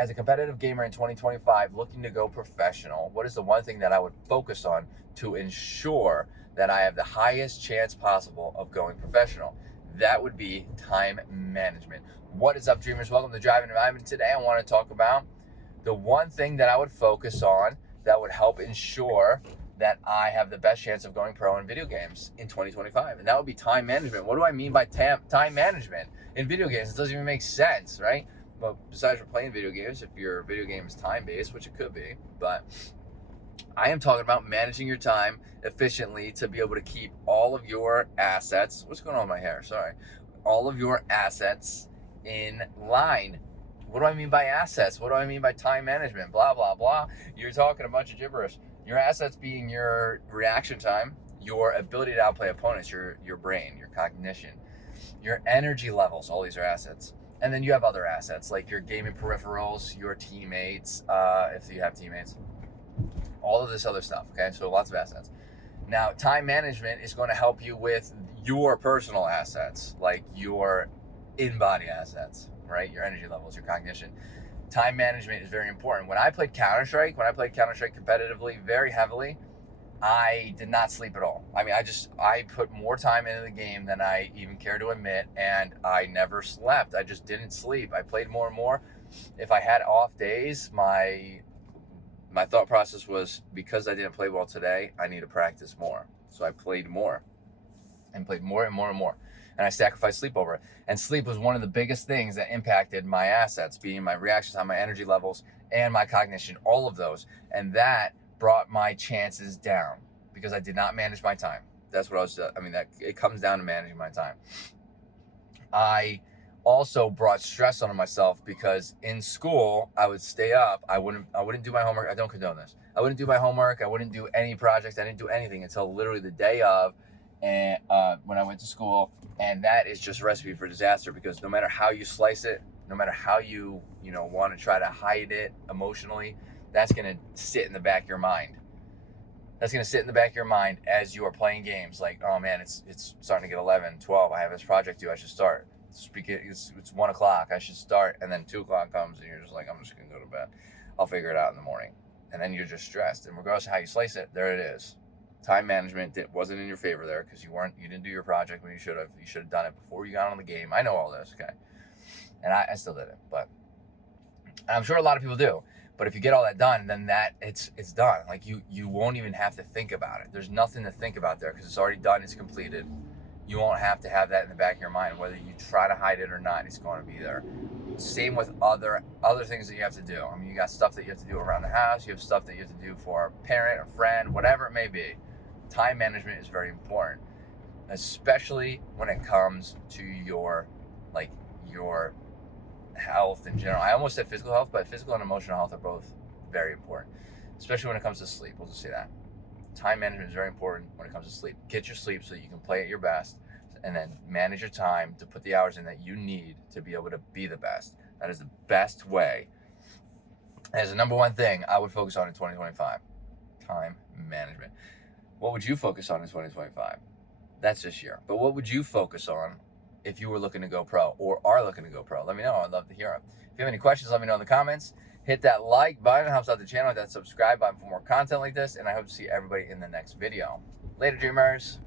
as a competitive gamer in 2025 looking to go professional, what is the one thing that I would focus on to ensure that I have the highest chance possible of going professional? That would be time management. What is up, dreamers? Welcome to Driving Environment. Today I want to talk about the one thing that I would focus on that would help ensure that I have the best chance of going pro in video games in 2025. And that would be time management. What do I mean by time management in video games? It doesn't even make sense, right? But besides for playing video games, if your video game is time-based, which it could be, but I am talking about managing your time efficiently to be able to keep all of your assets, what's going on with my hair? Sorry. All of your assets in line. What do I mean by assets? What do I mean by time management? Blah, blah, blah. You're talking a bunch of gibberish. Your assets being your reaction time, your ability to outplay opponents, your brain, your cognition, your energy levels. All these are assets. And then you have other assets like your gaming peripherals, your teammates, if you have teammates, all of this other stuff, okay? So lots of assets. Now, time management is going to help you with your personal assets, like your in-body assets, right? Your energy levels, your cognition. Time management is very important. When I played Counter-Strike competitively, very heavily, I did not sleep at all. I mean, I put more time into the game than I even care to admit, and I never slept. I just didn't sleep. I played more and more. If I had off days, my thought process was, because I didn't play well today, I need to practice more. So I played more and played more and more and more. And I sacrificed sleep over it. And sleep was one of the biggest things that impacted my assets, being my reaction time, my energy levels, and my cognition, all of those. And that brought my chances down because I did not manage my time. That's what I was, that it comes down to managing my time. I also brought stress onto myself because in school I would stay up. I wouldn't do my homework. I don't condone this. I wouldn't do my homework. I wouldn't do any projects. I didn't do anything until literally the day of, and when I went to school. And that is just a recipe for disaster, because no matter how you slice it, no matter how you want to try to hide it emotionally, that's going to sit in the back of your mind. That's going to sit in the back of your mind as you are playing games. Like, oh man, it's starting to get 11, 12. I have this project due. I should start. It's 1 o'clock. I should start. And then 2 o'clock comes and you're just like, I'm just going to go to bed. I'll figure it out in the morning. And then you're just stressed. And regardless of how you slice it, there it is. Time management wasn't in your favor there because you didn't do your project when you should have. You should have done it before you got on the game. I know all this, okay? And I still did it, but I'm sure a lot of people do. But if you get all that done, then it's done. Like you won't even have to think about it. There's nothing to think about there because it's already done. It's completed. You won't have to have that in the back of your mind, whether you try to hide it or not. It's going to be there. Same with other things that you have to do. I mean, you got stuff that you have to do around the house. You have stuff that you have to do for a parent, a friend, whatever it may be. Time management is very important, especially when it comes to your health in general. I almost said physical health, but physical and emotional health are both very important, especially when it comes to sleep. We'll just say that. Time management is very important when it comes to sleep. Get your sleep so that you can play at your best, and then manage your time to put the hours in that you need to be able to be the best. That is the best way. That is the number one thing I would focus on in 2025. Time management. What would you focus on in 2025? That's this year. But what would you focus on if you were looking to go pro or are looking to go pro? Let me know. I'd love to hear it. If you have any questions, let me know in the comments. Hit that like button. It helps out the channel. Hit that subscribe button for more content like this. And I hope to see everybody in the next video. Later, dreamers.